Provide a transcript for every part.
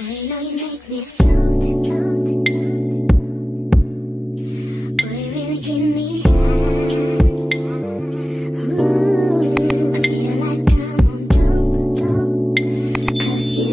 you know you make me float, float. Boy, you really give me high. Ooh, I feel like I'm on dope, dope. 'Cause you.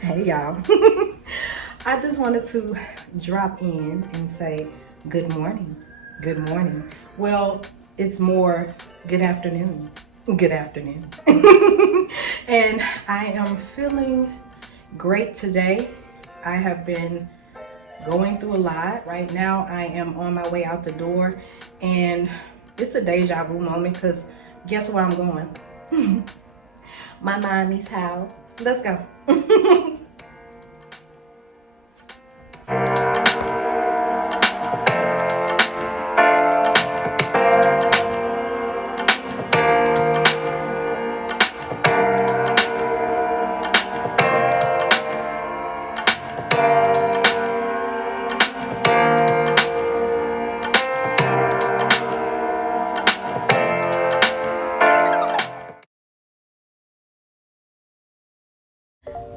Hey y'all. I just wanted to drop in and say good morning. Good morning. Well, it's more good afternoon. Good afternoon. And I am feeling great today. I have been going through a lot. Right now I am on my way out the door and it's a deja vu moment because guess where I'm going? My mommy's house. Let's go.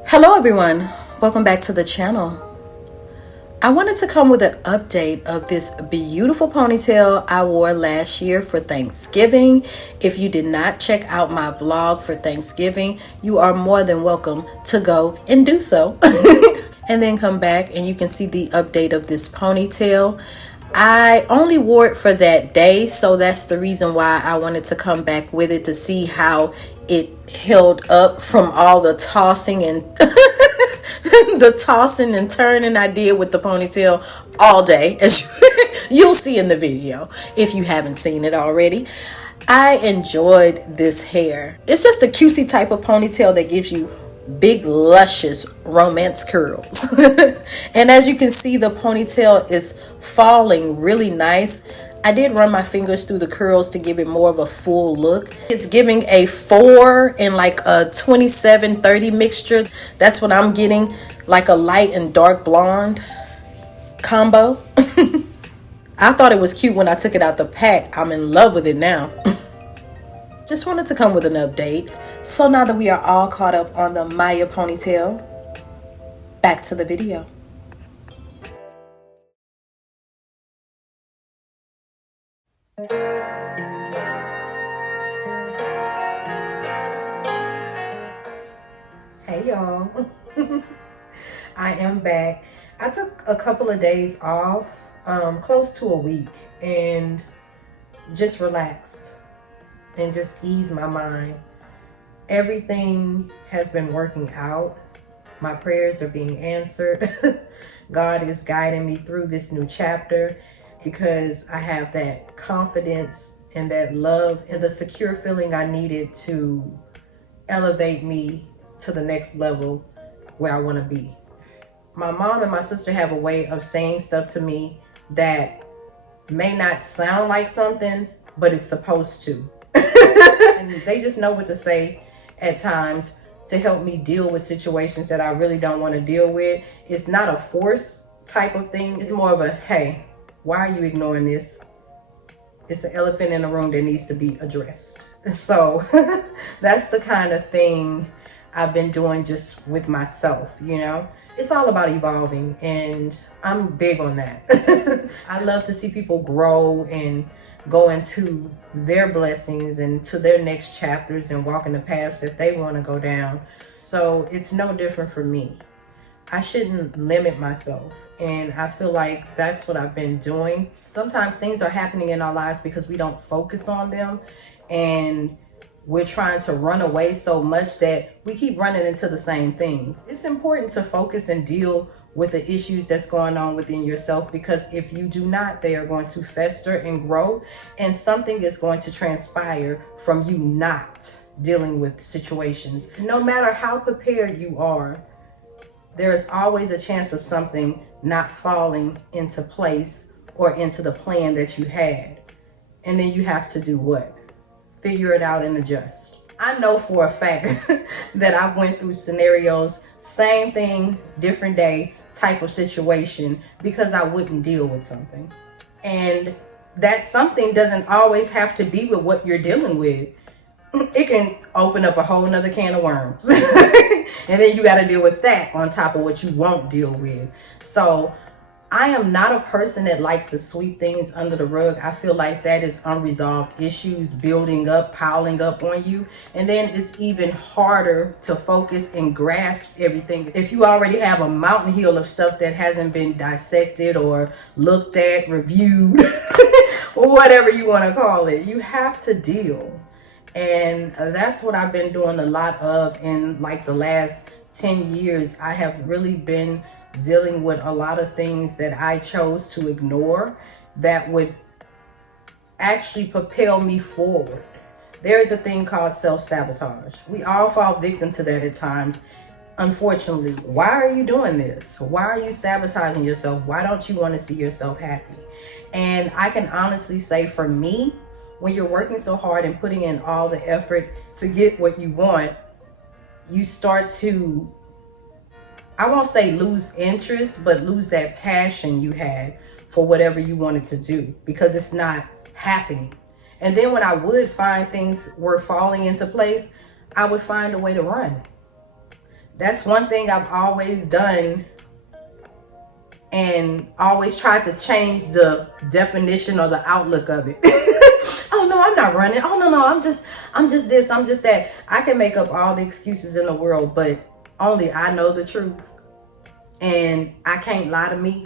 Hello everyone, welcome back to the channel. I wanted to come with an update of this beautiful ponytail I wore last year for Thanksgiving. If you did not check out my vlog for Thanksgiving, you are more than welcome to go and do so. And then come back and you can see the update of this ponytail. I only wore it for that day, so that's the reason why I wanted to come back with it to see how it held up from all the tossing and the tossing and turning I did with the ponytail all day, as you'll see in the video if you haven't seen it already. I enjoyed this hair. It's just a cutesy type of ponytail that gives you big luscious romance curls. And as you can see, the ponytail is falling really nice. I did run my fingers through the curls to give it more of a full look. It's giving a 4 and like a 27-30 mixture. That's what I'm getting, like a light and dark blonde combo. I thought it was cute when I took it out the pack. I'm in love with it now. Just wanted to come with an update. So now that we are all caught up on the Maya ponytail, back to the video. Hey y'all. I am back. I took a couple of days off, close to a week, and just relaxed and just eased my mind. Everything has been working out. My prayers are being answered. God is guiding me through this new chapter because I have that confidence and that love and the secure feeling I needed to elevate me to the next level where I want to be. My mom and my sister have a way of saying stuff to me that may not sound like something, but it's supposed to. And they just know what to say at times to help me deal with situations that I really don't want to deal with. It's not a force type of thing. It's more of a, hey, why are you ignoring this? It's an elephant in the room that needs to be addressed. So that's the kind of thing I've been doing just with myself, you know? It's all about evolving, and I'm big on that. I love to see people grow and go into their blessings and to their next chapters and walk in the paths that they want to go down. So it's no different for me. I shouldn't limit myself. And I feel like that's what I've been doing. Sometimes things are happening in our lives because we don't focus on them, and we're trying to run away so much that we keep running into the same things. It's important to focus and deal with the issues that's going on within yourself, because if you do not, they are going to fester and grow, and something is going to transpire from you not dealing with situations. No matter how prepared you are, there is always a chance of something not falling into place or into the plan that you had. And then you have to do what? Figure it out and adjust. I know for a fact that I went through scenarios, same thing, different day type of situation, because I wouldn't deal with something. And that something doesn't always have to be with what you're dealing with. It can open up a whole nother can of worms. And then you got to deal with that on top of what you won't deal with. So I am not a person that likes to sweep things under the rug. I feel like that is unresolved issues building up, piling up on you. And then it's even harder to focus and grasp everything. If you already have a mountain hill of stuff that hasn't been dissected or looked at, reviewed, or whatever you want to call it, you have to deal. And that's what I've been doing a lot of in like the last 10 years. I have really been dealing with a lot of things that I chose to ignore that would actually propel me forward. There is a thing called self-sabotage. We all fall victim to that at times. Unfortunately, why are you doing this? Why are you sabotaging yourself? Why don't you want to see yourself happy? And I can honestly say, for me, when you're working so hard and putting in all the effort to get what you want, you start to, I won't say lose interest, but lose that passion you had for whatever you wanted to do, because it's not happening. And then when I would find things were falling into place, I would find a way to run. That's one thing I've always done, and always tried to change the definition or the outlook of it. Oh no, I'm not running. Oh no, I'm just this, I'm just that. I can make up all the excuses in the world, but only I know the truth. And I can't lie to me.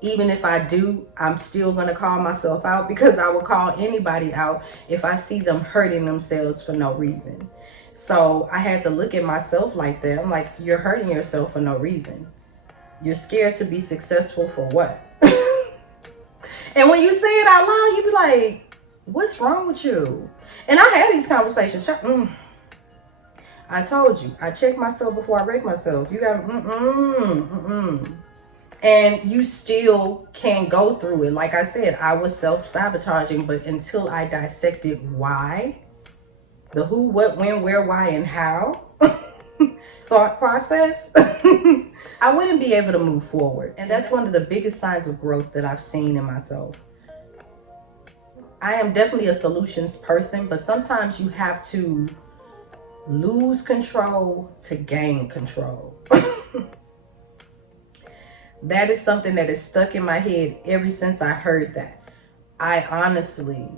Even if I do, I'm still going to call myself out, because I will call anybody out if I see them hurting themselves for no reason. So I had to look at myself like that. I'm like, you're hurting yourself for no reason. You're scared to be successful for what? And when you say it out loud, you be like, what's wrong with you? And I had these conversations. I told you, I check myself before I wreck myself. You got and you still can't go through it. Like I said, I was self-sabotaging, but until I dissected why, the who, what, when, where, why, and how thought process, I wouldn't be able to move forward. And that's one of the biggest signs of growth that I've seen in myself. I am definitely a solutions person, but sometimes you have to lose control to gain control. That is something that is stuck in my head ever since I heard that. I honestly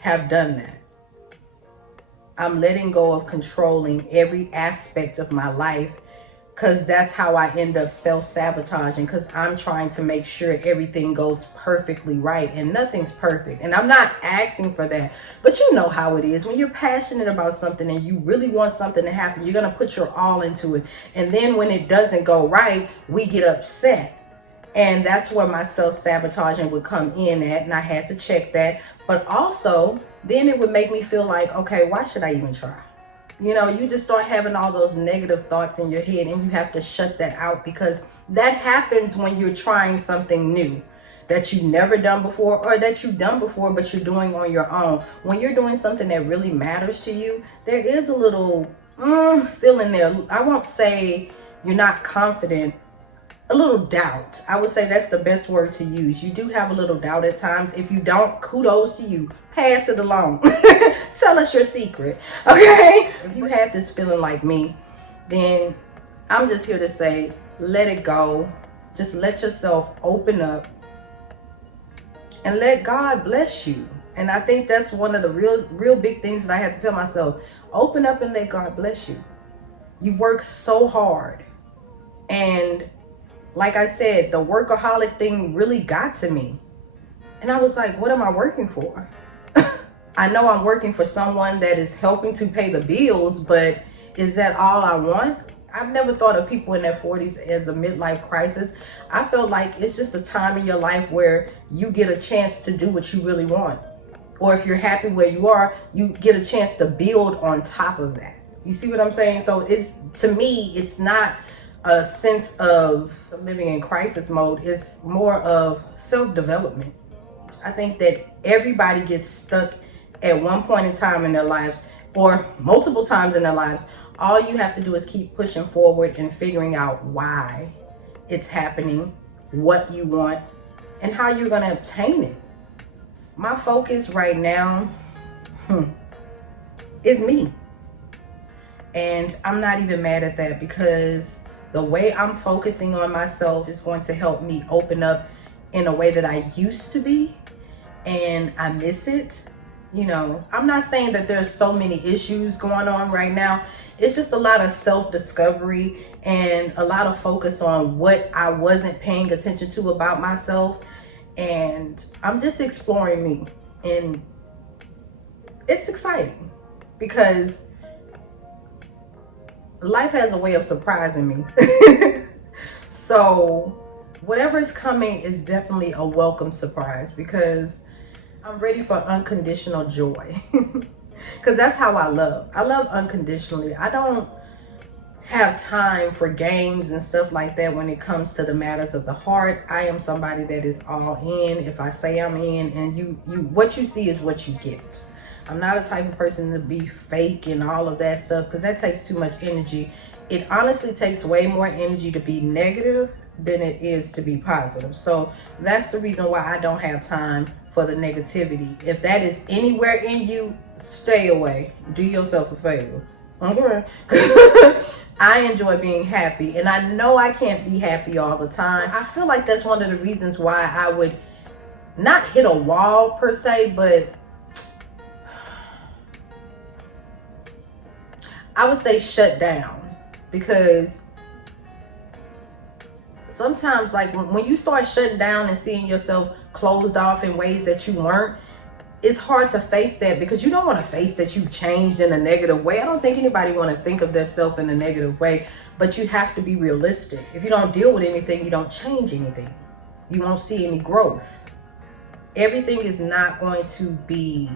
have done that. I'm letting go of controlling every aspect of my life, because that's how I end up self-sabotaging, because I'm trying to make sure everything goes perfectly right, and nothing's perfect. And I'm not asking for that, but you know how it is. When you're passionate about something and you really want something to happen, you're going to put your all into it. And then when it doesn't go right, we get upset. And that's where my self-sabotaging would come in at, and I had to check that. But also, then it would make me feel like, okay, why should I even try? You know, you just start having all those negative thoughts in your head, and you have to shut that out, because that happens when you're trying something new that you've never done before, or that you've done before but you're doing on your own. When you're doing something that really matters to you, there is a little feeling there. I won't say you're not confident, a little doubt. I would say that's the best word to use. You do have a little doubt at times. If you don't, kudos to you. Pass it along. Tell us your secret, okay? If you have this feeling like me, then I'm just here to say, let it go. Just let yourself open up and let God bless you. And I think that's one of the real big things that I had to tell myself. Open up and let God bless you. You've worked so hard. And like I said, the workaholic thing really got to me. And I was like, what am I working for? I know I'm working for someone that is helping to pay the bills, but is that all I want? I've never thought of people in their 40s as a midlife crisis. I feel like it's just a time in your life where you get a chance to do what you really want. Or if you're happy where you are, you get a chance to build on top of that. You see what I'm saying? So it's, to me, it's not a sense of living in crisis mode. It's more of self-development. I think that everybody gets stuck at one point in time in their lives, or multiple times in their lives. All you have to do is keep pushing forward and figuring out why it's happening, what you want, and how you're going to obtain it. My focus right now is me. And I'm not even mad at that, because the way I'm focusing on myself is going to help me open up in a way that I used to be, and I miss it. You know, I'm not saying that there's so many issues going on right now. It's just a lot of self-discovery and a lot of focus on what I wasn't paying attention to about myself. And I'm just exploring me. And it's exciting because life has a way of surprising me. So whatever is coming is definitely a welcome surprise, because I'm ready for unconditional joy. Because that's how I love. I love unconditionally. I don't have time for games and stuff like that when it comes to the matters of the heart. I am somebody that is all in. If I say I'm in, and you what you see is what you get. I'm not a type of person to be fake and all of that stuff, because that takes too much energy. It honestly takes way more energy to be negative than it is to be positive. So that's the reason why I don't have time for the negativity. If that is anywhere in you, stay away. Do yourself a favor. Okay. I enjoy being happy, and I know I can't be happy all the time. I feel like that's one of the reasons why I would not hit a wall per se, but I would say shut down. Because sometimes, like, when you start shutting down and seeing yourself closed off in ways that you weren't, it's hard to face that, because you don't want to face that you've changed in a negative way. I don't think anybody want to think of themselves in a negative way, but you have to be realistic. If you don't deal with anything, you don't change anything. You won't see any growth. Everything is not going to be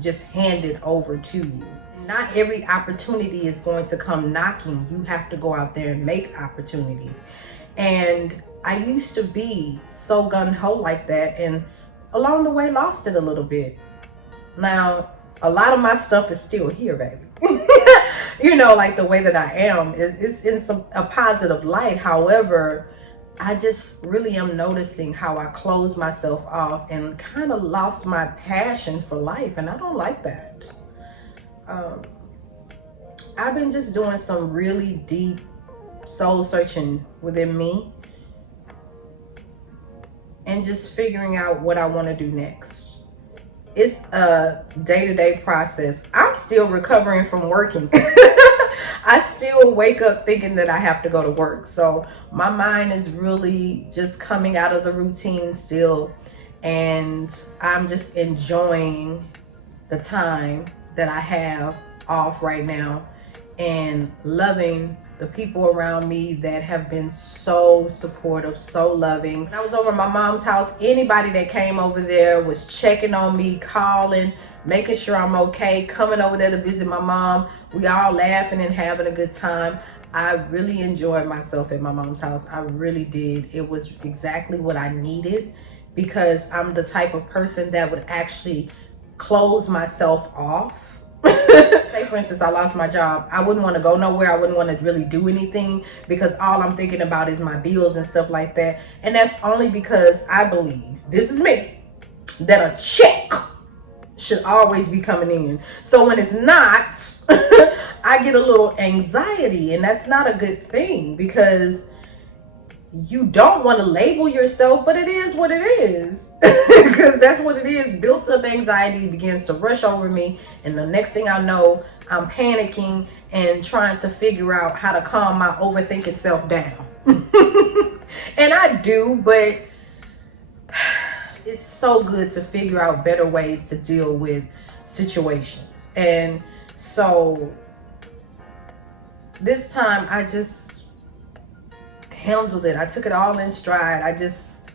just handed over to you. Not every opportunity is going to come knocking. You have to go out there and make opportunities. And I used to be so gung-ho like that, and along the way lost it a little bit. Now, a lot of my stuff is still here, baby. You know, like the way that I am is in a positive light. However, I just really am noticing how I closed myself off and kind of lost my passion for life, and I don't like that. I've been just doing some really deep soul searching within me, and just figuring out what I want to do next. It's a day-to-day process. I'm still recovering from working. I still wake up thinking that I have to go to work. So my mind is really just coming out of the routine still. And I'm just enjoying the time that I have off right now, and loving the people around me that have been so supportive, so loving. When I was over at my mom's house, anybody that came over there was checking on me, calling, making sure I'm okay, coming over there to visit my mom. We all laughing and having a good time. I really enjoyed myself at my mom's house. I really did. It was exactly what I needed, because I'm the type of person that would actually close myself off. Say, for instance, I lost my job. I wouldn't want to go nowhere. I wouldn't want to really do anything, because all I'm thinking about is my bills and stuff like that. And that's only because I believe, this is me, that a check should always be coming in. So when it's not, I get a little anxiety, and that's not a good thing, because you don't want to label yourself, but it is what it is. Because that's what it is. Built up anxiety begins to rush over me, and the next thing I know, I'm panicking and trying to figure out how to calm my overthinking self down. And I do, but it's so good to figure out better ways to deal with situations. And so this time I just handled it. I took it all in stride. I just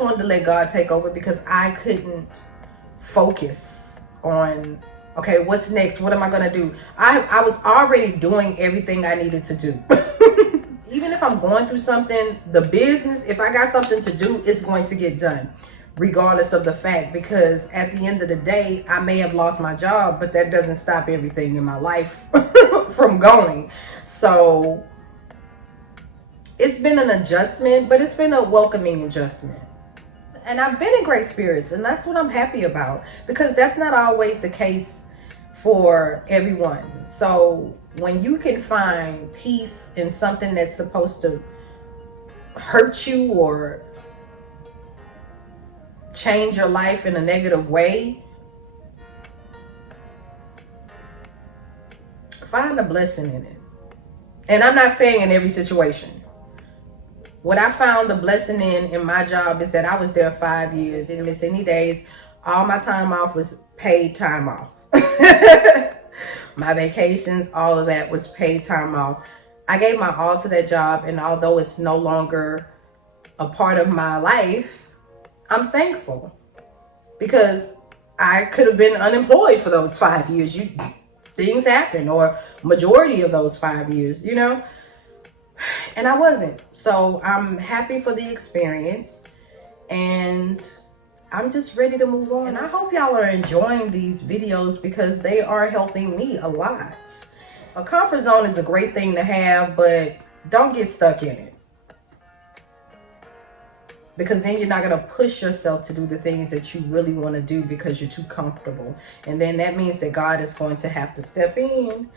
wanted to let God take over, because I couldn't focus on, okay, what's next? What am I going to do? I was already doing everything I needed to do. Even if I'm going through something, the business, if I got something to do, it's going to get done, regardless of the fact, because at the end of the day, I may have lost my job, but that doesn't stop everything in my life from going. So it's been an adjustment, but it's been a welcoming adjustment. And I've been in great spirits, and that's what I'm happy about, because that's not always the case for everyone. So when you can find peace in something that's supposed to hurt you or change your life in a negative way, find a blessing in it. And I'm not saying in every situation. What I found the blessing in my job is that I was there 5 years, didn't miss any days. All my time off was paid time off. My vacations, all of that was paid time off. I gave my all to that job, and although it's no longer a part of my life, I'm thankful, because I could have been unemployed for those 5 years. Things happen, or majority of those 5 years, you know, and I wasn't. So I'm happy for the experience, and I'm just ready to move on. And I hope y'all are enjoying these videos, because they are helping me a lot. A comfort zone is a great thing to have, but don't get stuck in it, because then you're not going to push yourself to do the things that you really want to do because you're too comfortable. And then that means that God is going to have to step in.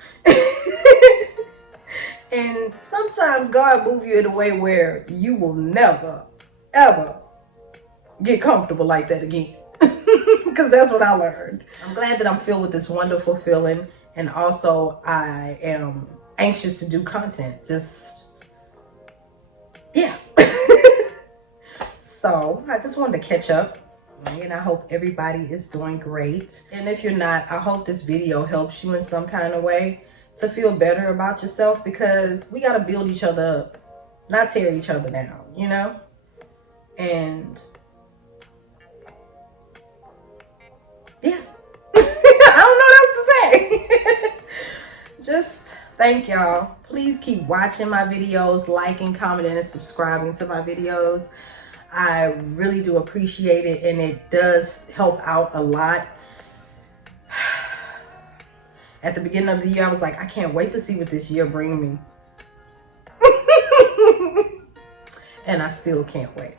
And sometimes God moves you in a way where you will never, ever get comfortable like that again. Because that's what I learned. I'm glad that I'm filled with this wonderful feeling. And also I am anxious to do content. Just, yeah. So I just wanted to catch up, and I hope everybody is doing great. And if you're not, I hope this video helps you in some kind of way to feel better about yourself, because we got to build each other up, not tear each other down, you know? And yeah, I don't know what else to say. Just thank y'all. Please keep watching my videos, liking, commenting, and subscribing to my videos. I really do appreciate it, and it does help out a lot. At the beginning of the year, I was like, I can't wait to see what this year brings me. And I still can't wait.